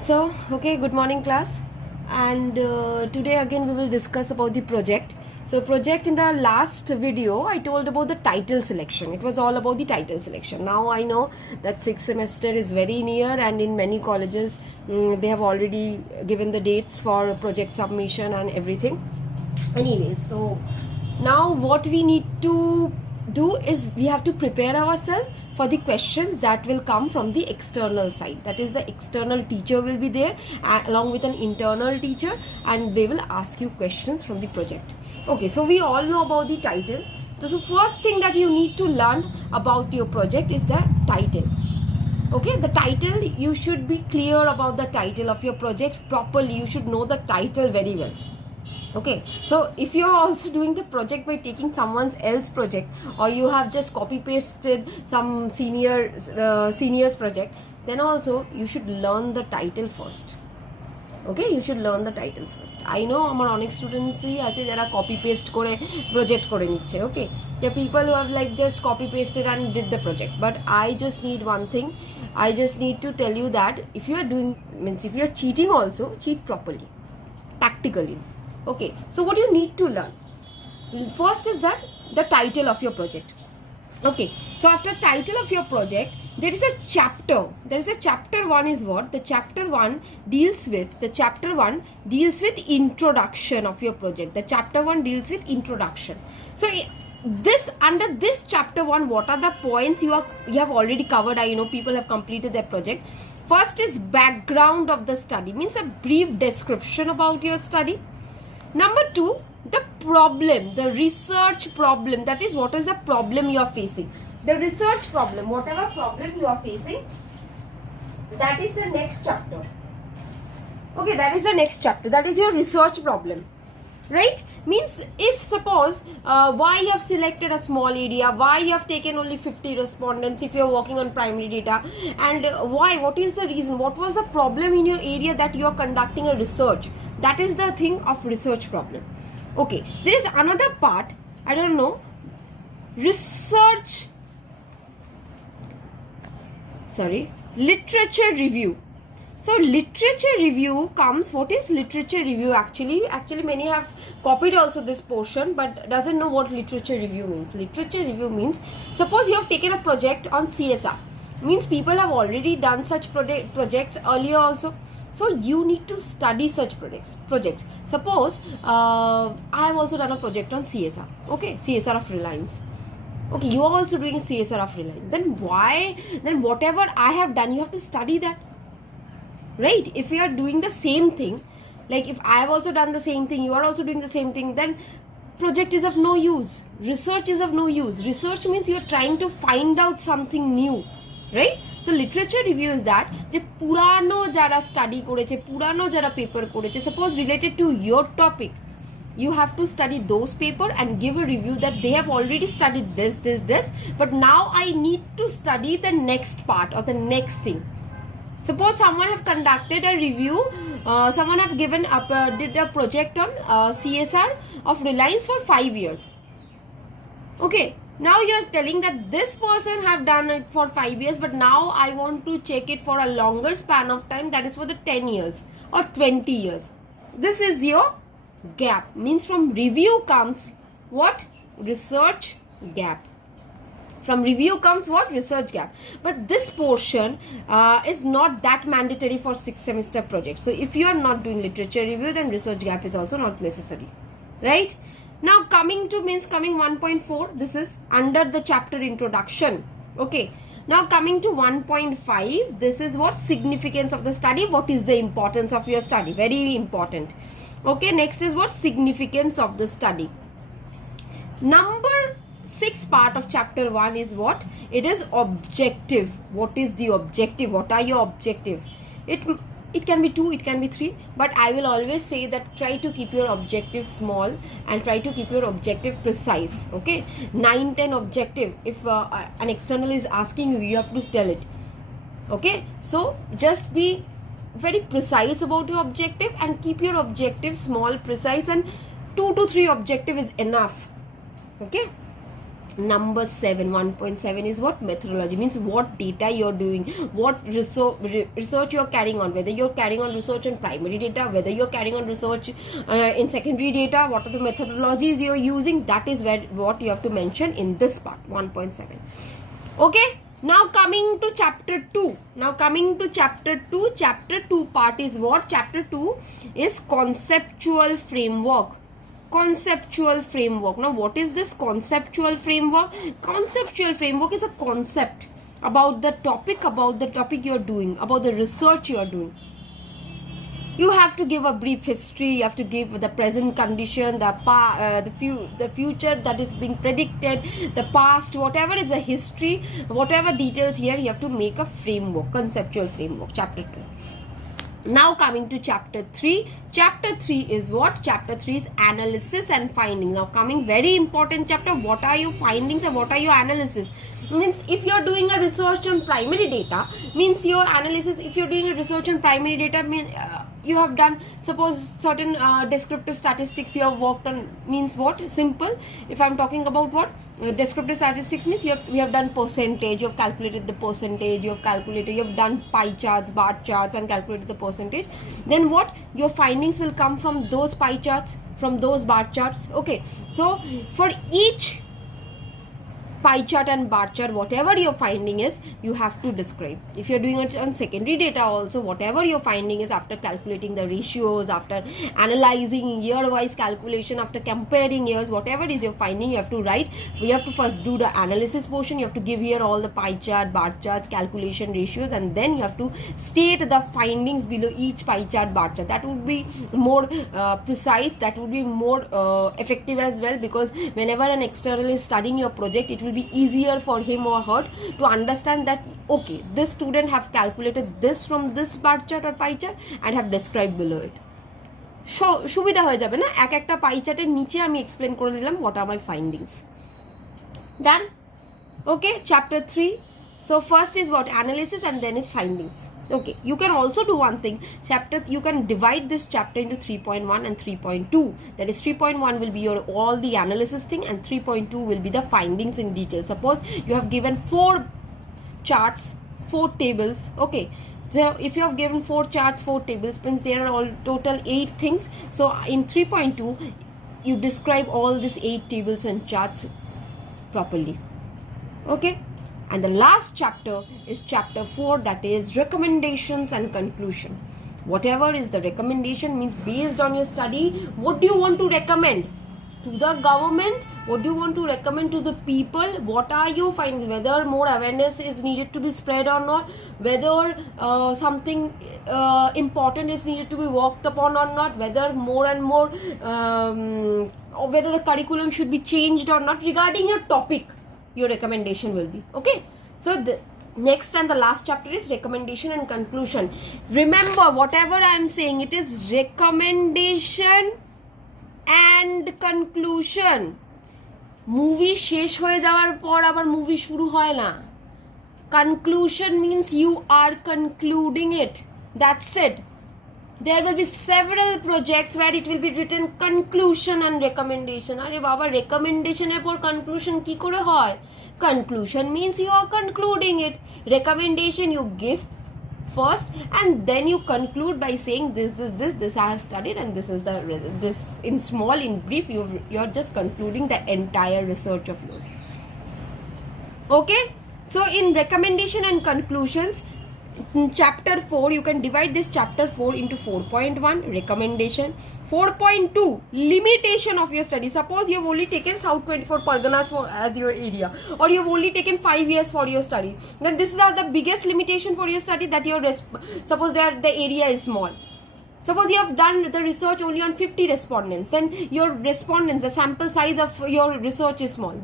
Okay, good morning class. And today again we will discuss about the project. So project, in the last video I told about the title selection. It was all about the title selection. Now I know that sixth semester is very near, and in many colleges they have already given the dates for project submission and everything. Anyways, so now what we need to do is we have to prepare ourselves for the questions that will come from the external side. That is, the external teacher will be there along with an internal teacher, and they will ask you questions from the project. Okay, so we all know about the title. So first thing that you need to learn about your project is the title. Okay, the title, you should be clear about the title of your project properly. You should know the title very well. Okay, so if you are also doing the project by taking someone else's project, or you have just copy pasted some seniors project, then also you should learn the title first. Okay, you should learn the title first. I know আমার অনেক স্টুডেন্টসই আছে যারা copy paste করে project করে নিচ্ছে. Okay, the people who have like just copy pasted and did the project, but I just need one thing. I just need to tell you that if you are doing, means if you are cheating also, cheat properly, tactically. Okay, so what you need to learn first is that the title of your project. Okay, so after title of your project, there is a chapter. There is a chapter 1 is what? The chapter 1 deals with introduction of your project. The chapter 1 deals with introduction. So this, under this chapter 1, what are the points you have already covered? I know people have completed their project. First is background of the study, means a brief description about your study. Number 2, the problem, the research problem. That is, what is the problem you are facing? The research problem, whatever problem you are facing, that is the next chapter. Okay, that is the next chapter. That is your research problem. Right? Means if suppose why you have selected a small area, why you have taken only 50 respondents if you are working on primary data, and why, what is the reason, what was the problem in your area that you are conducting a research. That is the thing of research problem. Okay, there is another part, I don't know, literature review. So literature review comes, what is literature review actually? Actually many have copied also this portion but doesn't know what literature review means. Literature review means, suppose you have taken a project on CSR, means people have already done such projects earlier also. So you need to study such projects. Suppose I have also done a project on CSR. Okay, CSR of Reliance. Okay, you are also doing a CSR of Reliance. Then whatever I have done, you have to study that. Right? If you are doing the same thing, like if I have also done the same thing, you are also doing the same thing, then project is of no use. Research is of no use. Research means you are trying to find out something new. Right? So literature review is that যে পুরানো যারা study করেছে, পুরানো যারা paper করেছে, suppose related to your topic, you have to study those paper and give a review that they have already studied this, but now I need to study the next part or the next thing. Suppose someone have conducted a review, someone have given up did a project on CSR of Reliance for 5 years. Okay, now you are telling that this person have done it for 5 years, but now I want to check it for a longer span of time, that is for the 10 years or 20 years. This is your gap. Means from review comes what? Research gap. From review comes what? Research gap. But this portion is not that mandatory for 6th semester project. So if you are not doing literature review, then research gap is also not necessary. Right? Now coming 1.4, this is under the chapter introduction. Okay. Now coming to 1.5, this is what? Significance of the study. What is the importance of your study? Very important. Okay, next is what? Significance of the study. Number 6 part of chapter 1 is what? It is objective. What is the objective? What are your objective? It can be 2, it can be 3, but I will always say that try to keep your objective small and try to keep your objective precise. Okay, 9-10 objective. If an external is asking you, you have to tell it. Okay, so just be very precise about your objective and keep your objective small, precise, and 2 to 3 objective is enough. Okay, Number 7, 1.7 is what? Methodology. Means what data you're doing, what research you're carrying on, whether you're carrying on research on primary data, whether you're carrying on research in secondary data, what are the methodologies you're using. That is what you have to mention in this part, 1.7. Okay, now coming to chapter 2. Chapter 2 part is what? Chapter 2 is conceptual framework. Now what is this conceptual framework? Conceptual framework is a concept about the topic you're doing, about the research you're doing. You have to give a brief history, you have to give the present condition, the future that is being predicted, the past, whatever is the history, whatever details here, you have to make a framework, conceptual framework, chapter 2. Now coming to chapter 3. Chapter 3 is what? Chapter 3 is analysis and findings. Now coming, very important chapter. What are your findings and what are your analysis? Means if you're doing a research on primary data, means your analysis, if you're doing a research on primary data, you have done, suppose, certain descriptive statistics you have worked on, means what? Simple. If I'm talking about what? Descriptive statistics means we have done percentage, you have calculated the percentage, you have done pie charts, bar charts and calculated the percentage. Then what? Your findings will come from those pie charts, from those bar charts. Okay, so for each pie chart and bar chart, whatever your finding is, you have to describe. If you're doing it on secondary data also, whatever your finding is, after calculating the ratios, after analyzing year-wise calculation, after comparing years, whatever is your finding, you have to write. We have to first do the analysis portion. You have to give here all the pie chart, bar charts, calculation, ratios, and then you have to state the findings below each pie chart, bar chart. That would be more precise, that would be more effective as well, because whenever an external is studying your project, it will be easier for him or her to understand that, okay, this student have calculated this from this bar chart or pie chart and have described below it. সুবিধা হয়ে যাবে না, এক একটা পাই চার্টের নিচে আমি explain করে দিলাম what are my findings. Done? Okay, chapter 3. So first is what? Analysis, and then is findings. Okay, you can also do one thing. You can divide this chapter into 3.1 and 3.2. That is, 3.1 will be your all the analysis thing, and 3.2 will be the findings in detail. Suppose you have given 4 charts, 4 tables. Okay, so if you have given 4 charts, 4 tables, means there are all total 8 things. So in 3.2 you describe all these 8 tables and charts properly. Okay, and the last chapter is chapter 4, that is recommendations and conclusion. Whatever is the recommendation, means based on your study, what do you want to recommend to the government, what do you want to recommend to the people, what are you finding, whether more awareness is needed to be spread or not, whether something important is needed to be worked upon or not, whether more and more or whether the curriculum should be changed or not. Regarding your topic, your recommendation will be. Okay, so the next and the last chapter is recommendation and conclusion. Remember, whatever I am saying, it is recommendation and conclusion. Movie শেষ হয়ে যাওয়ার পর আবার movie শুরু হয় না. Conclusion means you are concluding it. That's it. There will be several projects where it will be written conclusion and recommendation. আরে বাবা, recommendation এর পর conclusion কি করে হয়? Conclusion means you are concluding it. Recommendation you give first and then you conclude by saying this I have studied, and this is this in small, in brief, you're just concluding the entire research of yours. Okay, so in recommendation and conclusions, in chapter 4, you can divide this chapter 4 into 4.1 recommendation, 4.2 limitation of your study. Suppose you have only taken South 24 Parganas as your area, or you have only taken 5 years for your study, then this is the biggest limitation for your study, that your suppose the area is small. Suppose you have done the research only on 50 respondents, then your respondents, the sample size of your research is small.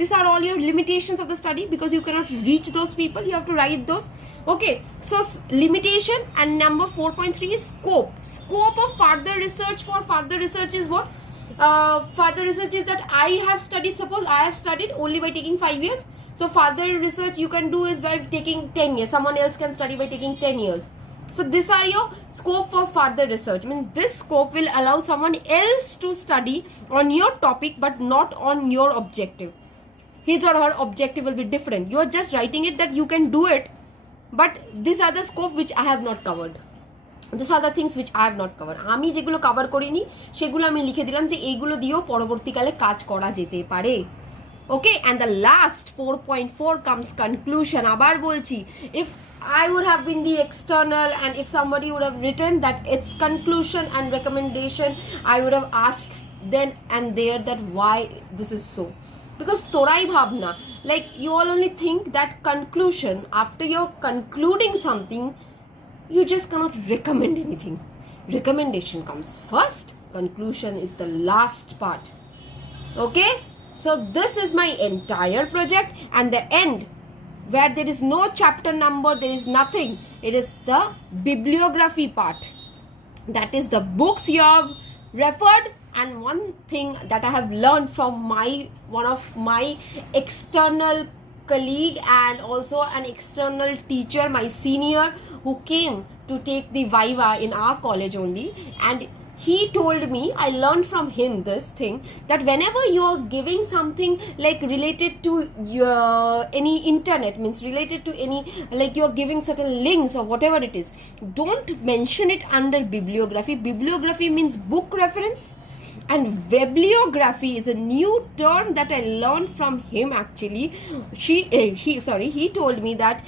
These are all your limitations of the study, because you cannot reach those people, you have to write those. Okay, so limitation. And number 4.3 is scope of further research. For further research is what? Further research is that I have studied, suppose I have studied only by taking 5 years, so further research you can do is by taking 10 years, someone else can study by taking 10 years. So these are your scope for further research. Means this scope will allow someone else to study on your topic but not on your objective. his or her objective will be different. You are just writing it that you can do it, but these are the scope which I have not covered. These are the things which I have not covered. আমি যেগুলো cover করিনি সেগুলো আমি লিখে দিলাম যে এইগুলো দিয়েও পরবর্তীকালে কাজ করা যেতে পারে। Okay, and the last 4.4 comes conclusion. আবার বলছি, if I would have been the external and if somebody would have written that it's conclusion and recommendation, I would have asked then and there that why this is so. Because torai bhabna, like you all only think that conclusion, after you're concluding something, you just cannot recommend anything. Recommendation comes first, conclusion is the last part. Okay, so this is my entire project, and the end where there is no chapter number, there is nothing, it is the bibliography part, that is the books you have referred. And one thing that I have learned from one of my external colleague and also an external teacher, my senior, who came to take the Viva in our college only, and he told me, I learned from him this thing, that whenever you are giving something like related to any internet, means related to any, like you are giving certain links or whatever it is, don't mention it under bibliography. Bibliography means book reference, and bibliography is a new term that I learned from him actually. He told me that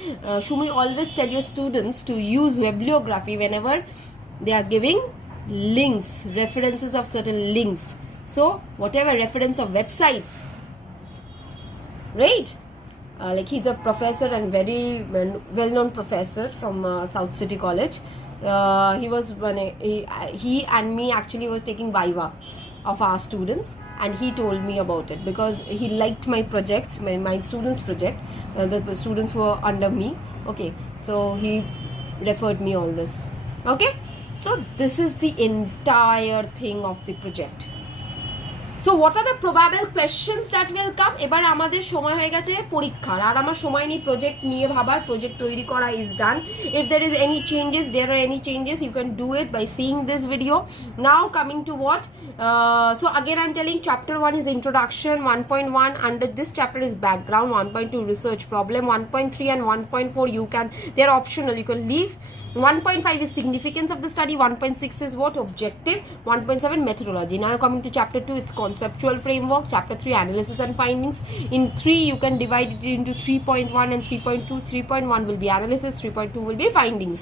Shumi, always tell your students to use bibliography whenever they are giving links, references of certain links. So whatever reference of websites, right? Like he's a professor and very well-known professor from South City College. He and me actually was taking Viva of our students, and he told me about it because he liked my projects, my students project, the students who were under me. Okay, so he referred me all this. Okay, so this is the entire thing of the project. So what are the probable questions that will come? এবার আমাদের সময় হয়ে গেছে পরীক্ষার, আর আমার সময় নেই project নিয়ে ভাবার, প্রজেক্ট তৈরি করা is done. If there is any changes, you can do it by seeing this video. Now coming to what? So again I'm telling, chapter 1 is introduction, 1.1 under this chapter is background, 1.2 research problem, 1.3 and 1.4 they're optional, you can leave. 1.5 is significance of the study, 1.6 is what? Objective, 1.7 methodology. Now coming to chapter 2, it's conceptual framework, chapter 3 analysis and findings. In 3 you can divide it into 3.1 and 3.2. 3.1 will be analysis, 3.2 will be findings.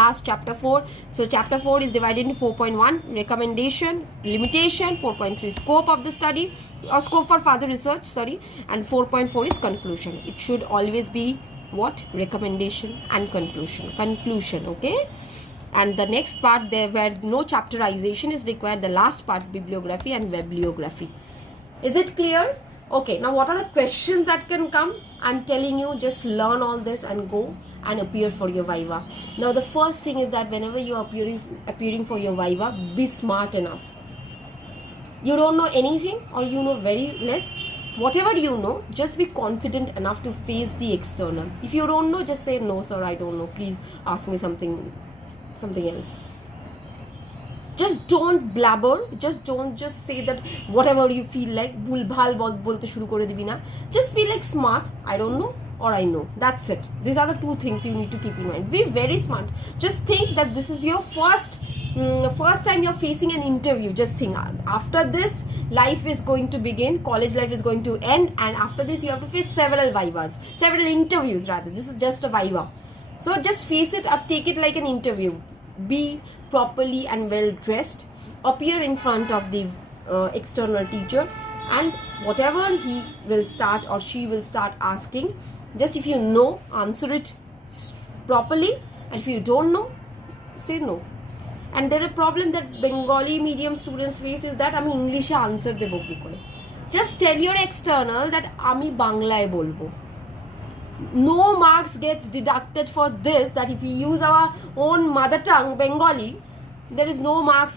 Last chapter 4, so chapter 4 is divided into 4.1 recommendation, limitation, 4.3 scope of the study or scope for further research, and 4.4 is conclusion. It should always be what? Recommendation and conclusion. Okay, and the next part, there where no chapterization is required, the last part, bibliography and bibliography. Is it clear? Okay, now what are the questions that can come? I'm telling you, just learn all this and go and appear for your Viva. Now the first thing is that whenever you are appearing for your Viva, be smart enough. You don't know anything or you know very less, whatever you know, just be confident enough to face the external. If you don't know, just say, no sir, I don't know, please ask me something else. Just don't blabber, just don't just say that whatever you feel like, bhulbhal bolte shuru kore dibi na. Just be like smart, I don't know or I know, that's it. These are the two things you need to keep in mind. Be very smart. Just think that this is your first time you're facing an interview. Just think, after this life is going to begin, college life is going to end, and after this you have to face several interviews rather. This is just a Viva, so just face it up, take it like an interview. Be properly and well dressed, appear in front of the external teacher, and whatever he will start or she will start asking, just if you know, answer it properly, and if you don't know, say no. And there is a problem that Bengali medium students face is that আমি ইংলিশে answer দেবো কি করে। Just tell your external that আমি বাংলায় বলবো. No marks gets deducted for this, that if we use our own mother tongue Bengali, there is no marks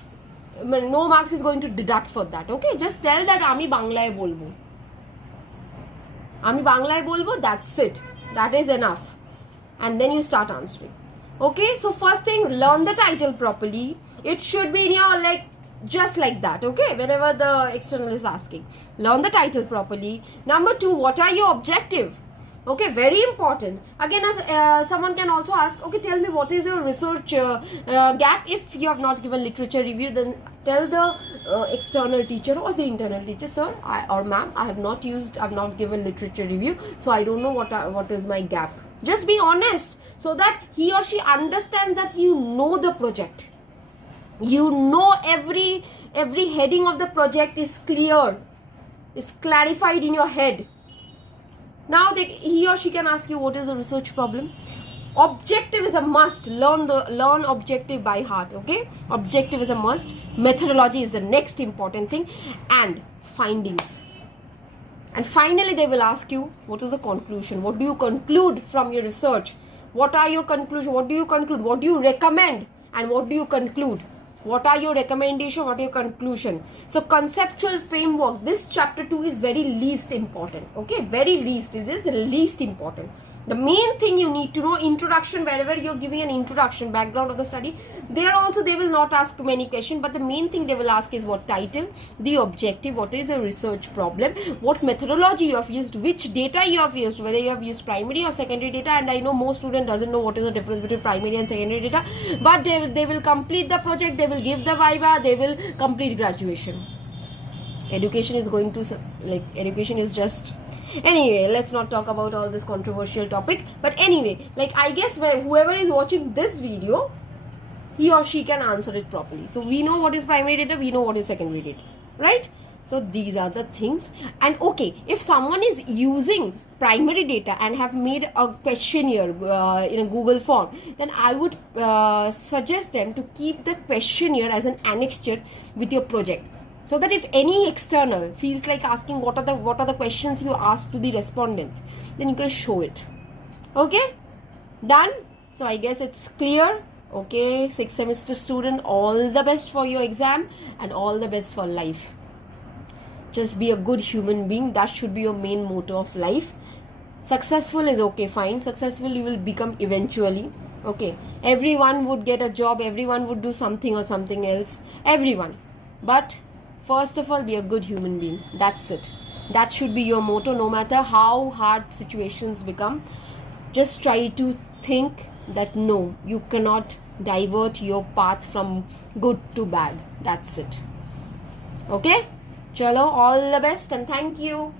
is going to deduct for that. Okay, just tell that আমি বাংলায় বলবো, that's it, that is enough, and then you start answering. Okay, so first thing, learn the title properly. It should be in your like Just like that, okay? Whenever the external is asking, learn the title properly. Number 2, what are your objective? Okay, very important. Again, as someone can also ask, okay, tell me what is your research gap. If you have not given literature review, then tell the external teacher or the internal teacher, sir or ma'am, I have not given literature review, so I don't know what is my gap. Just be honest, so that he or she understands that you know the project. You know every heading of the project is clear, is clarified in your head. Now he or she can ask you, what is the research problem? Objective is a must. Learn objective by heart, okay? Objective is a must. Methodology is the next important thing, and findings. And finally, they will ask you, what is the conclusion? What do you conclude from your research? What are your conclusions? What do you conclude? What do you recommend? And what do you conclude? What are your recommendations? What are your conclusion? So conceptual framework, this chapter 2 is very least important. Okay, very least. It is least important. The main thing you need to know, introduction, wherever you're giving an introduction, background of the study, there also they will not ask many questions, but the main thing they will ask is what title, the objective, what is the research problem, what methodology you have used, which data you have used, whether you have used primary or secondary data. And I know most students doesn't know what is the difference between primary and secondary data, but they will complete the project, they will give the Viva, they will complete graduation. Education is just, anyway, let's not talk about all this controversial topic. But anyway, I guess whoever is watching this video, he or she can answer it properly. So we know what is primary data, we know what is secondary data, right? So these are the things. And okay, if someone is using primary data and have made a questionnaire in a Google form, then I would suggest them to keep the questionnaire as an annexure with your project, so that if any external feels like asking what are the questions you asked to the respondents, then you can show it. Okay, done. So I guess it's clear. Okay, 6th semester student, all the best for your exam and all the best for life. Just be a good human being. That should be your main motto of life. Successful is okay, fine. Successful you will become eventually. Okay, everyone would get a job, everyone would do something or something else, everyone. But first of all, be a good human being. That's it. That should be your motto, no matter how hard situations become. Just try to think that no, you cannot divert your path from good to bad. That's it. Okay? Chalo, all the best and thank you.